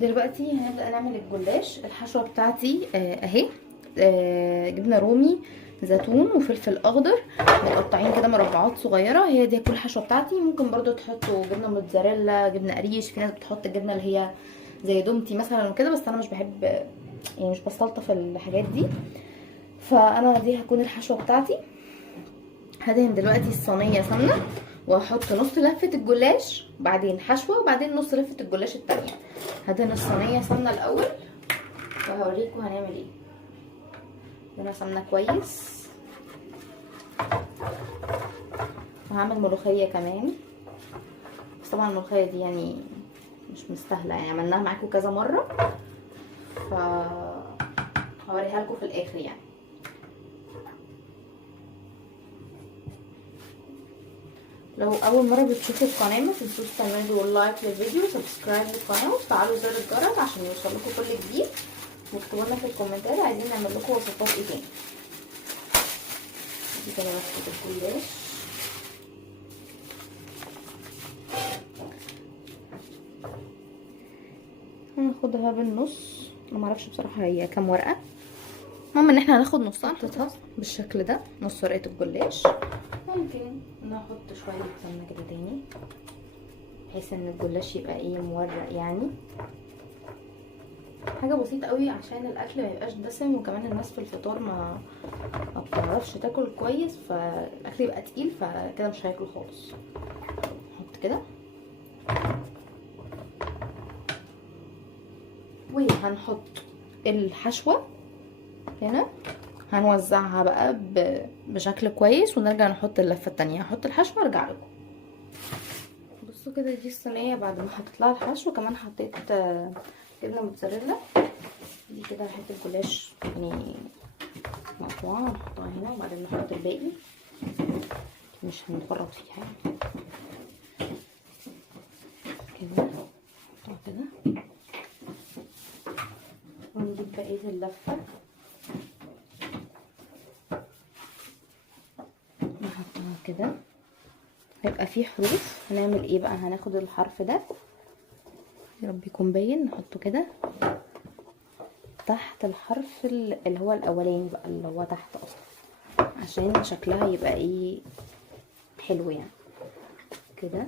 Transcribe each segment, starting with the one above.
دلوقتي هنبدأ نعمل الجلاش. الحشوة بتاعتي اهي، جبنة رومي، زيتون وفلفل اخضر متقطعين كده مربعات صغيرة. هي دي كل الحشوة بتاعتي. ممكن برضو تحطوا جبنة موتزاريلا، جبنة قريش، في ناس بتحط الجبنة اللي هي زي دومتي مثلا وكده، بس انا مش بحب، يعني مش بستلطف الحاجات دي. فانا دي هتكون الحشوة بتاعتي. هدهن دلوقتي الصينية سمنة، وهحط نص لفة الجلاش، بعدين حشوة، وبعدين نص لفة الجلاش التانية. هدهن الصينية سمنة الأول وهوريكم هنعمل ايه. هنا سمنة كويس. وهعمل ملوخية كمان، بس طبعا الملوخية دي يعني مش مستاهلة، يعني عملناها معاكم كذا مرة، ف هوريها لكم في الآخر يعني. لو اول مره بتشوفوا القناه ما تنسوش تعملوا لايك للفيديو وسبسكرايب للقناه وتفعلوا زر الجرس عشان يوصلكوا كل جديد. واكتبوا لنا في الكومنتات عايزين نعمل لكم وصفات ايه تاني. دي كده وصفه الجلاش. هناخدها بالنص، انا معرفش بصراحه هي كام ورقه، المهم ان احنا هناخد نصها نحطها بالشكل ده، نص ورقه الجلاش. ممكن نحط شويه سمنه كده تاني بحيث ان الجلاش يبقى ايه، مورق يعني. حاجه بسيطه قوي عشان الاكل ما يبقاش دسم، وكمان الناس في الفطار ما بتعرفش تاكل كويس، فالاكل يبقى تقيل فكده مش هياكل خالص. نحط كده وهنحط الحشوه هنا، هنوزعها بقى بشكل كويس، ونرجع نحط اللفه التانية. هحط الحشوه وارجع لكم. بصوا كده، دي الصينيه بعد ما حطيت لها الحشو. كمان حطيت جبنه موتزاريلا. دي كده حته الجلاش يعني مقطوعه، نحطها هنا وبعدين نحط الباقي، مش هنفرط فيها يعني. كده نحطها كده ونجيب بقيه اللفه نحطها كده. هيبقى فيه حروف. هنعمل ايه بقى؟ هناخد الحرف ده، يا رب يكون باين، نحطه كده تحت الحرف اللي هو الاولاني بقى، اللي هو تحت اصلا، عشان شكلها يبقى ايه، حلو يعني كده.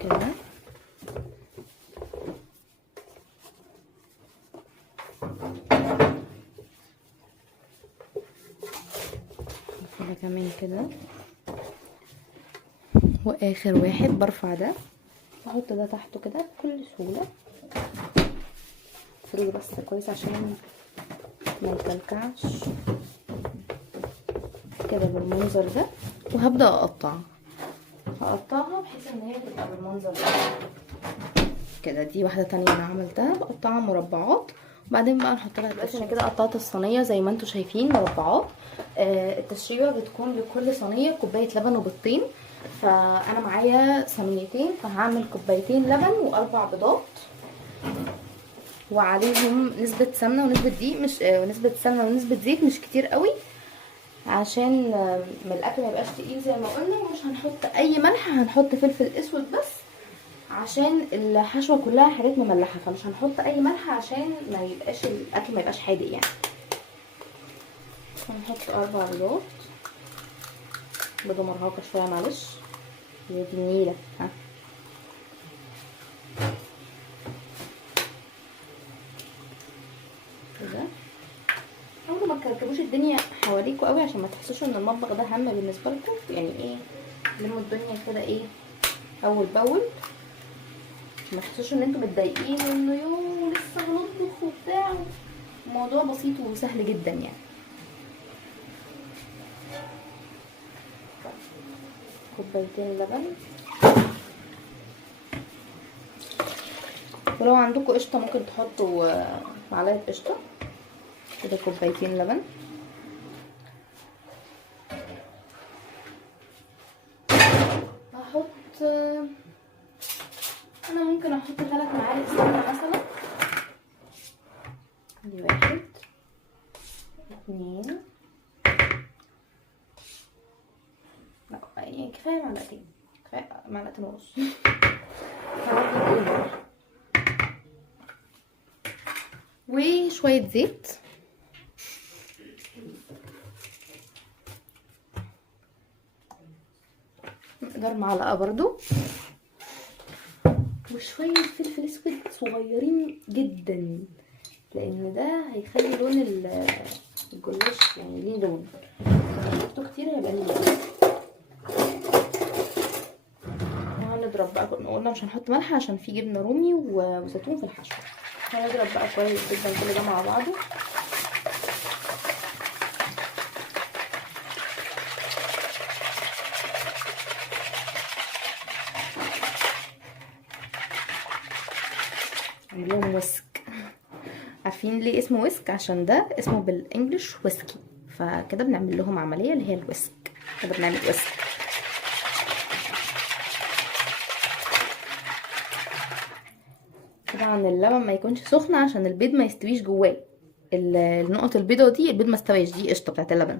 كده كده كمان كده. واخر واحد برفع ده احط ده تحته كده بكل سهوله. افرده بس كويس عشان ما يكلكعش كده بالمنظر ده. وهبدا هقطعها بحيث ان هي تبقى بالمنظر ده كده. دي واحده تانية انا عملتها بقطعها مربعات، وبعدين بقى نحط لها دلوقتي. انا كده قطعت الصينيه زي ما انتم شايفين مربعات. التشريبه بتكون لكل صينيه كوبايه لبن وبيضتين، فانا معايا صينيتين، فهعمل كوبايتين لبن واربع بيضات، وعليهم نسبه سمنه ونسبه دقيق، مش نسبه سمنه ونسبه زيت مش كتير قوي، عشان من الاكل ما يبقاش تقيل زي ما قلنا. ومش هنحط اي ملح، هنحط فلفل اسود بس عشان الحشوه كلها حاجات مملحه، فمش هنحط اي ملح عشان ما يبقاش الاكل ما يبقاش حادق يعني. هنحط 4 بيضات. بيضه مرهقه شويه معلش، هي دي النيله. ها كده. حاولوا ما تكركبوش الدنيا حواليكوا قوي عشان ما تحسوش ان المطبخ ده هم بالنسبه لكم، يعني ايه، لموا الدنيا كده ايه اول باول، ما تحسوش ان انتوا متضايقين انه يوم لسه هنطبخ وبتاع. الموضوع بسيط وسهل جدا يعني. كوبايتين لبن، ولو عندكم قشطه ممكن تحطوا معلقه قشطه. كده كوبايتين لبن. هحط، انا ممكن احط 3 معالق سمنه مثلا. دي 1 2، لا يعني كفايه معلقتين، كفايه معلقتين ونص. هجيب ايه وشويه زيت، مقدار معلقه برضو، وشويه فلفل اسود صغيرين جدا، لان ده هيخلي لون الجلاش يعني ليه لون. حطيته كتير هيبقى ليه لون. وهنضرب بقى، قلنا مش هنحط ملح عشان في جبنه رومي وزيتون في الحشو. هنضرب بقى كويس جدا كل ده مع بعضه. نعملهم ويسك. عارفين ليه اسمه ويسك؟ عشان ده اسمه بالانجلش ويسكي، فكده بنعمل لهم عمليه اللي هي الويسك، كده بنعمل ويسك. طبعا اللبن ما يكونش سخن عشان البيض ما يستويش جواه. النقط البيضه دي البيض ما استويش، دي قشطه بتاعت اللبن.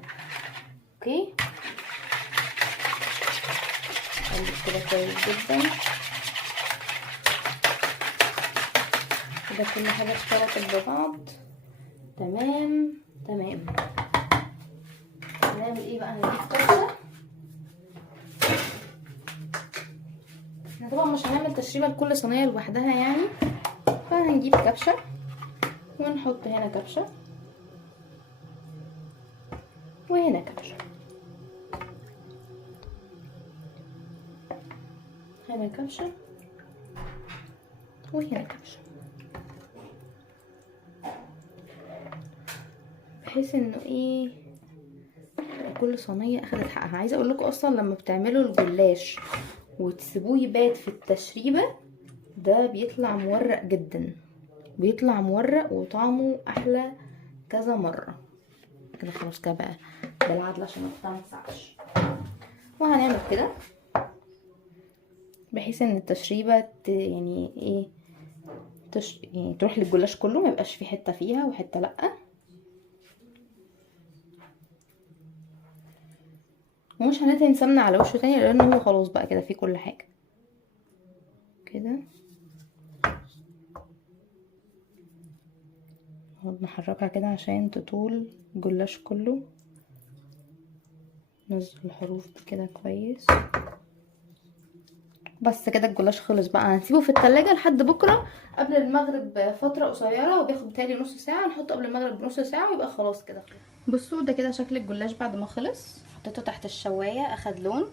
اوكي، قلب كده كويس جدا كده، كل حاجه اشتركت ببعض. تمام تمام. هنعمل ايه بقى؟ هنجيب كبشه. احنا طبعا مش هنعمل تشريبه لكل صينيه لوحدها يعني، فهنجيب كبشه ونحط هنا كبشه وهنا كبشه، هنا كبشه وهنا كبشه، بحيث انه ايه كل صينيه اخدت حقها. عايزه اقول لكم اصلا لما بتعملوا الجلاش وتسيبوه يبات في التشريبه ده بيطلع مورق جدا، بيطلع مورق وطعمه احلى كذا مره. كده خلاص كده بقى بالعدل عشان القطع ما تسعش. وهنعمل كده بحيث ان التشريبه يعني ايه يعني تروح للجلاش كله، ما يبقاش في حته فيها وحته لا. ومش هندهن سمنه على وشه تاني لان هو خلاص بقى كده فيه كل حاجه كده. نحركها كده عشان تطول الجلاش كله. نزل الحروف دي كده كويس. بس كده الجلاش خلص بقى. هنسيبه في التلاجة لحد بكره قبل المغرب بفتره قصيره، وبياخد بتاعي نص ساعه. نحطه قبل المغرب بنص ساعه ويبقى خلاص كده. بصوا ده كده شكل الجلاش بعد ما خلص. حطيته تحت الشوايه اخد لون.